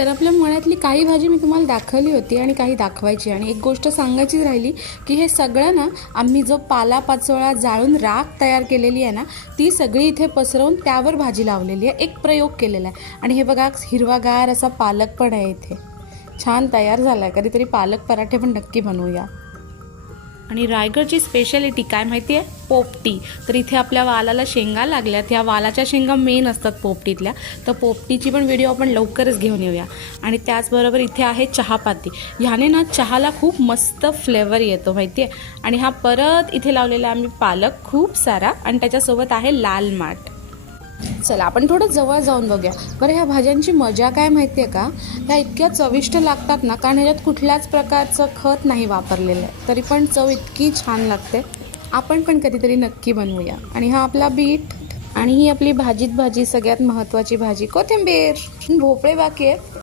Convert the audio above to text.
तर आपल्या मळ्यातली काही भाजी मी तुम्हाला दाखवली होती आणि काही दाखवायची, आणि एक गोष्ट सांगायची राहिली की हे सगळं ना आम्ही जो पालापाचोळा जाळून राख तयार केलेली आहे ना, ती सगळी इथे पसरवून त्यावर भाजी लावलेली आहे. एक प्रयोग केलेला आहे. आणि हे बघा, हिरवागार असा पालक पण आहे इथे, छान तयार झाला आहे. कधीतरी पालक पराठे पण नक्की बनवूया. आणि रायगडची स्पेशालिटी काय माहिती आहे? पोपटी. तर इथे आपल्या वालाला शेंगा लागल्यात. ह्या वालाच्या शेंगा मेन असतात पोपटीतल्या, तर पोपटीची पण व्हिडिओ आपण लवकरच घेऊन येऊया. आणि त्याचबरोबर इथे आहे चहापाती. ह्याने ना चहाला खूप मस्त फ्लेवर येतो माहिती आहे. आणि हा परत इथे लावलेला आम्ही पालक खूप सारा, आणि त्याच्यासोबत आहे लाल माठ. चला आपण थोडं जवळ जाऊन बघूया. बरं, ह्या भाज्यांची मजा काय माहिती आहे का? ह्या इतक्या चविष्ट लागतात ना, कारण ह्याच्यात कुठल्याच प्रकारचं खत नाही वापरलेलं आहे, तरी पण चव इतकी छान लागते. आपण पण कधीतरी नक्की बनवूया. आणि हा आपला बीट, आणि ही आपली भाजीत भाजी सगळ्यात महत्त्वाची भाजी कोथिंबीर. भोपळे बाकी आहेत.